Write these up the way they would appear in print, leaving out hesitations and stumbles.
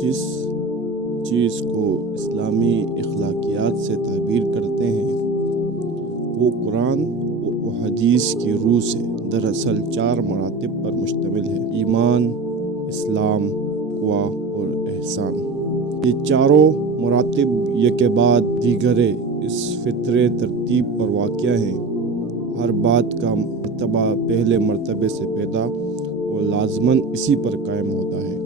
जिस चीज़ को इस्लामी अखलाकियात से ताबीर करते हैं वो कुरान व हदीस की रूह से दरअसल 4 मरातिब पर मुश्तमिल है: ईमान, इस्लाम, तक़वा और एहसान। ये चारों मरातिब यके बाद दीगरे इस फितरे तरतीब पर वाक़या हैं। हर बात का मर्तबा पहले मर्तबे से पैदा और लाज़मन इसी पर कायम होता है,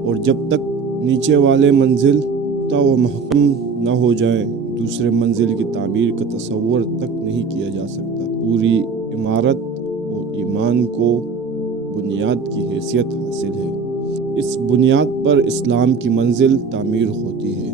और जब तक नीचे वाले मंजिल व महकम न हो जाए दूसरे मंजिल की तामीर का तसव्वुर तक नहीं किया जा सकता। पूरी इमारत और ईमान को बुनियाद की हैसियत हासिल है। इस बुनियाद पर इस्लाम की मंजिल तामीर होती है,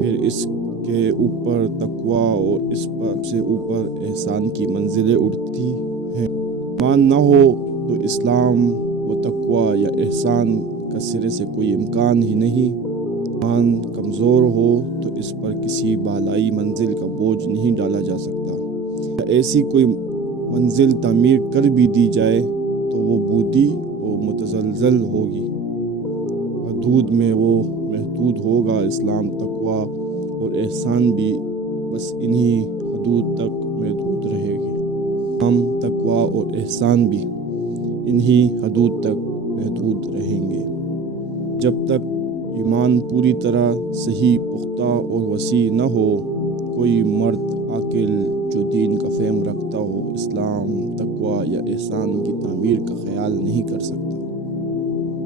फिर इसके ऊपर तक़वा और इस पर से ऊपर एहसान की मंजिलें उठती हैं। ईमान न हो तो इस्लाम व तक़वा या एहसान का सिरे से कोई इम्कान ही नहीं। ईमान कमज़ोर हो तो इस पर किसी बालाई मंजिल का बोझ नहीं डाला जा सकता। ऐसी कोई मंजिल तामीर कर भी दी जाए तो वो बूदी और मुतज़लज़ल होगी। हदूद में वो महदूद होगा। इस्लाम, तक़वा और एहसान भी बस इन्हीं हदूद तक महदूद रहेगी। इस्लाम, तक़वा और एहसान भी इन्हीं हदूद तक महदूद रहेंगे। जब तक ईमान पूरी तरह सही, पुख्ता और वसी न हो, कोई मर्द आकिल जो दीन का फ़हम रखता हो इस्लाम, तक़वा या एहसान की तामीर का ख़याल नहीं कर सकता।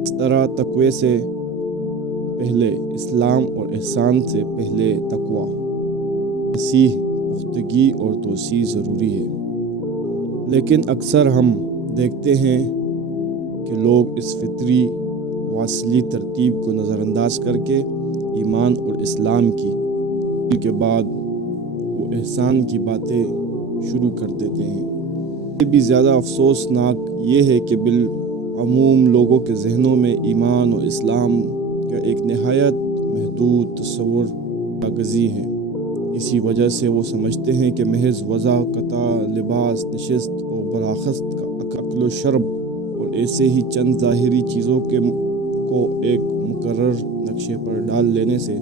इस तरह तक़वे से पहले इस्लाम और एहसान से पहले तक़वा, तसीह, पुख्तगी और तोसी ज़रूरी है। लेकिन अक्सर हम देखते हैं कि लोग इस फितरी वासली तरतीब को नज़रअंदाज करके ईमान और इस्लाम की के बाद वो एहसान की बातें शुरू कर देते हैं। ये भी ज़्यादा अफसोसनाक ये है कि बिलअमूम लोगों के जहनों में ईमान और इस्लाम का एक नहायत महदूद तस्वुर कागज़ी है। इसी वजह से वो समझते हैं कि महज वज़ा, कता, लिबास, नशिस्त और बराख़स्त का अक्ल व शर्ब और ऐसे ही चंद ज़ाहिरी चीज़ों को एक मुकर्रर नक्शे पर डाल लेने से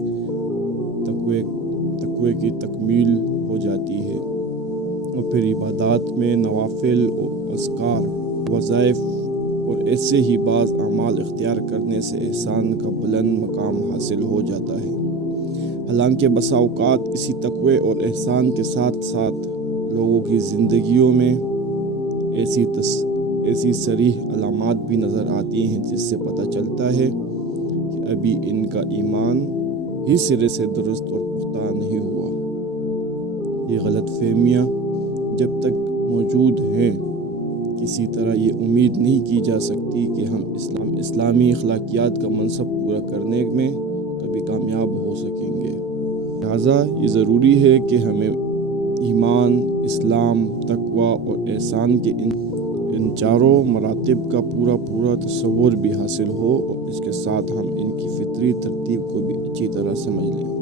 तक़वे की तकमील हो जाती है, और फिर इबादत में नवाफिल और अज़कार, वज़ाइफ और ऐसे ही बाज़ अमाल इख्तियार करने से एहसान का बुलंद मकाम हासिल हो जाता है। हालांकि बसा औक़ात इसी तक़वे और एहसान के साथ साथ लोगों की ज़िंदगियों में ऐसी सरीह अलामात भी नज़र आती हैं जिससे पता चलता है कि अभी इनका ईमान ही सिरे से दुरुस्त और पुख्ता नहीं हुआ। ये गलतफहमियाँ जब तक मौजूद हैं, किसी तरह ये उम्मीद नहीं की जा सकती कि हम इस्लामी अखलाकियात का मनसब पूरा करने में कभी कामयाब हो सकेंगे। लिहाजा ये ज़रूरी है कि हमें ईमान, इस्लाम, तक़वा और एहसान के इन चारों मरातिब का पूरा तस्वुर भी हासिल हो, और इसके साथ हम इनकी फितरी तरतीब को भी अच्छी तरह समझ लें।